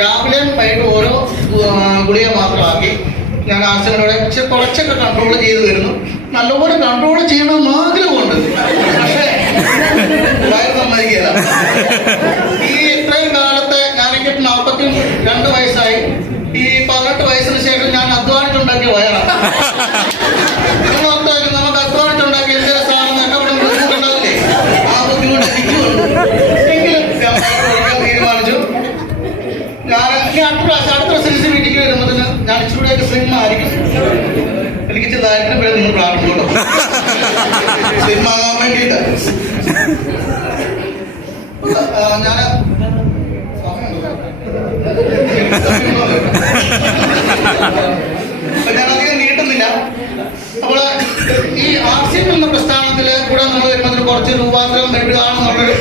രാവിലെയും വൈകിട്ട് ഓരോ ഗുളിക മാത്രമാക്കി ഞാൻ ആശങ്കയോടെ കുറച്ചൊക്കെ കൺട്രോൾ ചെയ്ത് വരുന്നു. നല്ലപോലെ കൺട്രോൾ ചെയ്യണമെന്ന് ആഗ്രഹമുണ്ട്, പക്ഷേ വയറ് സമ്മതിക്കില്ല. ഈ ഇത്രയും കാലത്തെ ഞാനെനിക്ക് 42 വയസ്സായി. ഈ 18 വയസ്സിന് ശേഷം ഞാൻ അധ്വാനിച്ചുണ്ടാക്കിയ വയറാണ്. നമുക്ക് അധ്വാനിച്ചുണ്ടാക്കിയ എന്തെങ്കിലും സാധനം എന്നെ ഇവിടെ ബുദ്ധിമുട്ടുണ്ടാവില്ലേ? ആ ബുദ്ധിമുട്ട് എനിക്കുണ്ട്. എങ്കിലും തീരുമാനിച്ചു. ഞാൻ അടുത്ത റെസിഡൻസി വീട്ടിലേക്ക് വരുമ്പോൾ ഞാൻ ഇച്ചിരൂടെയൊക്കെ സ്ലിം ആയിരിക്കും. എനിക്ക് ചെറുതായിട്ട് പേര് നിങ്ങൾ പ്രാർത്ഥിക്കോട്ടോ, സ്ലിം ആകാൻ വേണ്ടിയിട്ട്. ഞാൻ ഞാനധികം നീട്ടുന്നില്ല. അപ്പോൾ ഈ ആർസിഎം എന്ന പ്രസ്ഥാനത്തില് കൂടെ നമ്മൾ വരുന്നതിന് കുറച്ച് രൂപാന്തരം വരുകയാണെന്നുള്ളൊരു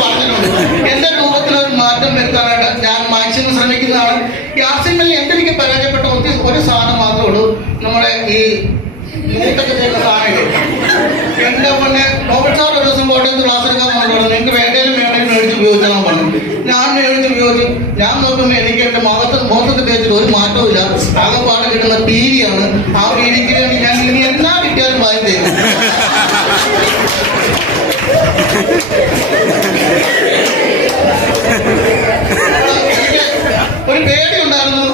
പറഞ്ഞിട്ടുണ്ട്. എന്റെ രൂപത്തിലൊരു മാറ്റം വരുത്താനായിട്ട് ഞാൻ മാക്സിമം ശ്രമിക്കുന്നതാണ്. ഈ ആർസിഎമ്മിൽ എന്തെനിക്ക് പരാജയപ്പെട്ട ഒരു സാധനം മാത്രമേ ഉള്ളൂ, നമ്മുടെ ഈ മൂത്തൊക്കെ ചെയ്യുന്ന സാധനങ്ങൾ. എന്റെ മുന്നേ നോബൽ സാർ ഒരു ദിവസം കോട്ടയത്ത് ക്ലാസ് എടുക്കാൻ പറഞ്ഞു, നിങ്ങൾക്ക് വേണ്ടേലും മേടിച്ച് ഉപയോഗിച്ചാൽ പറഞ്ഞു. ഞാൻ മേടിച്ച് ഉപയോഗിച്ചു. ഞാൻ നോക്കുമ്പോൾ എനിക്ക് എന്റെ മുഖത്തൊക്കെ തേച്ചിട്ട് ഒരു മാറ്റവും ഇല്ല. ആകെപ്പാട് കിട്ടുന്ന പീരിയാണ്. ആ പീരിക്ക് വേണ്ടി ഞാൻ ഇനി എന്നാ കിട്ടിയാലും വാങ്ങി തരും. ഒരു പേടി ഉണ്ടായിരുന്നു.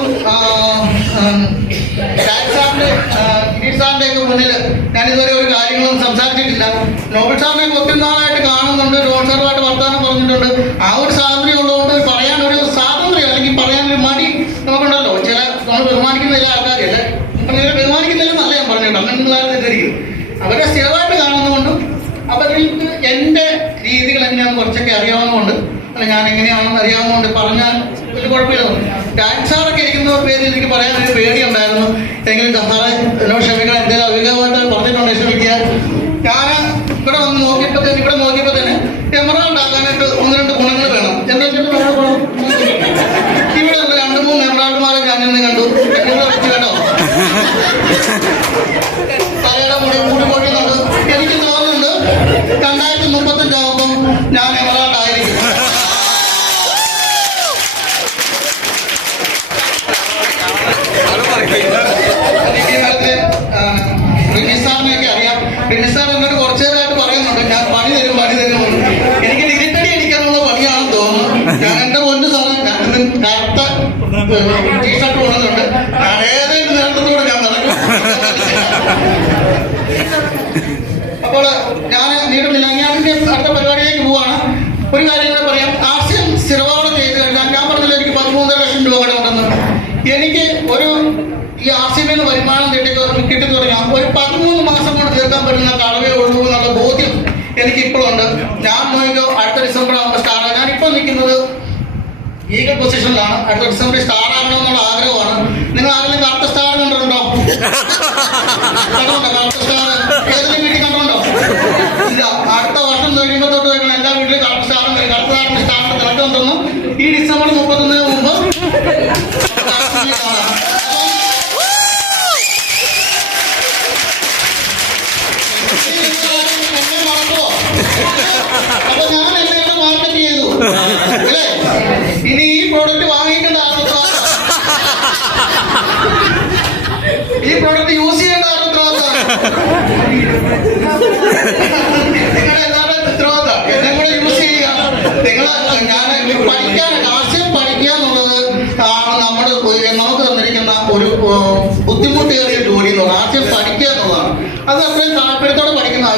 സാറിന്റെ ഒക്കെ മുന്നിൽ ഞാൻ ഇതുവരെ ഒരു കാര്യങ്ങളും സംസാരിച്ചിട്ടില്ല. നോബൽ സാറിനെ ഒത്തിരി നാളായിട്ട് കാണുന്നുണ്ട്, റോഡ് സാറുമായിട്ട് വർത്തമാനം പറഞ്ഞിട്ടുണ്ട്. ആ ഒരു സ്വാതന്ത്ര്യം ഉള്ളതുകൊണ്ട് പറയാൻ ഒരു സ്വാതന്ത്ര്യം അല്ലെങ്കിൽ പറയാനൊരു മടി നമുക്കുണ്ടല്ലോ. നമ്മൾ ബഹുമാനിക്കുന്ന ചില ആൾക്കാരല്ലേ, ബഹുമാനിക്കുന്നില്ലെന്നല്ല ഞാൻ പറഞ്ഞിട്ടുണ്ട്, അങ്ങനെ തെറ്റിരിക്കും. അവരെ സ്ഥിരമായിട്ട് കാണുന്നതുകൊണ്ടും അവർക്ക് എൻ്റെ രീതികൾ എങ്ങനെയാണെന്ന് കുറച്ചൊക്കെ അറിയാവുന്നതുകൊണ്ട്, അല്ല ഞാൻ എങ്ങനെയാണെന്ന് അറിയാവുന്നതുകൊണ്ട് പറഞ്ഞാൽ വലിയ കുഴപ്പമില്ല. ഡാൻസാറൊക്കെ ഇരിക്കുന്ന പേരിൽ എനിക്ക് പറയാനൊരു പേടിയുണ്ടായിരുന്നു. എങ്കിലും സാറെ എന്നോട് ക്ഷമിക്കണം, എന്തെങ്കിലും അവിവേകമായിട്ട് പറഞ്ഞിട്ടുണ്ട്, ക്ഷമിക്കുക. ഞാൻ ഇവിടെ നോക്കിയപ്പോൾ തന്നെ ക്യാമറ ഉണ്ടാക്കാനായിട്ട് 1-2 ഗുണങ്ങൾ വേണം. എന്താ ഇവിടെ ഉള്ള 2-3 എമറാൾഡുമാരെ ഞാനിന്ന് കണ്ടു. എന്നെ വെച്ച് കേട്ടോ, തലയുടെ കൂടി പൊട്ടുന്നുണ്ട്. എനിക്ക് തോന്നുന്നുണ്ട് 2035 ആകുമ്പോൾ ഞാൻ എമറാൾഡ് ആയിരിക്കും. റിനിസാറിനെയൊക്കെ അറിയാം. റിനിസാർ എന്നോട് കുറച്ചു നേരമായിട്ട് പറയുന്നുണ്ട്, ഞാൻ പണി തരും. എനിക്ക് ഡിഗ്രിട്ടടി അടിക്കാനുള്ള പണിയാണെന്ന് തോന്നുന്നു. ഞാൻ എന്റെ പൊന്നു സാറ് കറുത്ത ടീഷർട്ട് കൊണ്ടുവന്നുണ്ട്. ഞാൻ ഏതെങ്കിലും നേരത്തോടെ ഞാൻ നടക്കും. അപ്പോൾ ഞാൻ നീട്ടുന്നില്ല, ഞാൻ അടുത്ത പരിപാടിയിലേക്ക് പോവാണ്. ഒരു കാര്യം കൂടെ പറയാം. ആർസിഎം സ്ഥിരവാദം ചെയ്ത് കഴിഞ്ഞാൽ ഞാൻ പറഞ്ഞില്ല എനിക്ക് 13.5 ലക്ഷം രൂപ കടമുണ്ടെന്ന്. എനിക്ക് ഈ ആർസിഎമ്മിൽ നിന്ന് വരുമാനം കിട്ടി തുടങ്ങിയാൽ ഒരു 13 മാസം കൊണ്ട് തീർക്കാൻ പറ്റുന്ന കടവേ ഉള്ളൂ എന്നുള്ള ബോധ്യം എനിക്കിപ്പോഴുണ്ട്. ഞാൻ നോക്കിയോ അടുത്ത ഡിസംബർ ആകുമ്പോൾ സ്റ്റാർ ആകും. ഞാനിപ്പോൾ നിൽക്കുന്നത് ഈഗൽ പൊസിഷനിലാണ്. അടുത്ത ഡിസംബറിൽ സ്റ്റാർ ആകണമെന്നുള്ള ആഗ്രഹമാണ്. നിങ്ങൾ ആരെങ്കിലും കറുത്ത സ്റ്റാർ കണ്ടിട്ടുണ്ടോ? കറുത്ത സ്റ്റാർ ഏതെങ്കിലും വീട്ടിൽ കണ്ടിട്ടുണ്ടോ? ഇല്ല. അടുത്ത വർഷം കഴിയുമ്പോൾ തൊട്ട് വയ്ക്കണം എല്ലാ വീട്ടിലും കറുത്ത സ്റ്റാറും കറുത്ത സ്റ്റാറിന്റെ തിളക്കം തന്നു. ഈ ഡിസംബർ 31 മുമ്പ് അപ്പൊ ഞാൻ എന്നെ മാർക്കറ്റ് ചെയ്തു അല്ലേ? ഇനി ഈ പ്രോഡക്റ്റ് വാങ്ങിക്കേണ്ട ആളുകളാണ്, ഈ പ്രോഡക്റ്റ് യൂസ് ചെയ്യേണ്ട ആളുകളാണ്. നിങ്ങളുടെ എല്ലാവരുടെയും ഉത്തരവാദിത്തം എന്നെ കൂടെ യൂസ് ചെയ്യുക. ഞാൻ പഠിക്കാൻ ആശയം പഠിക്കുക എന്നുള്ളത് നമുക്ക് തന്നിരിക്കുന്ന ഒരു ബുദ്ധിമുട്ടേറിയ ജോലി എന്നുള്ളത്. ആശയം പഠിക്കുക എന്നുള്ളതാണ്. അത് അത്രയും താല്പര്യത്തോടെ പഠിക്കുന്ന ആൾക്കാർ